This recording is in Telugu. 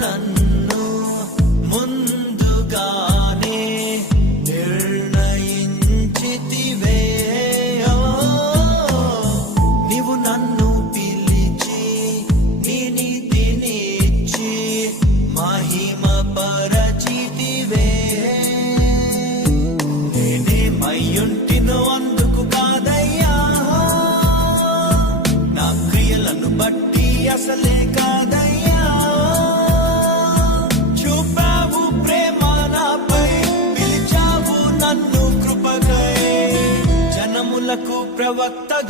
నన్ను ముందుగానే నిర్ణయించితివే. నీవు నన్ను పిలిచి నీ నీతినిచ్చి మహిమ పరచితివే. నేనేమయ్యుంటినో అందుకు కాదయ్యా, నా క్రియలను బట్టి అసలే కాదయ్యా. చూపావు ప్రేమ నాపై, పిలిచావు నన్ను కృపకై, జనములకు ప్రవక్తగా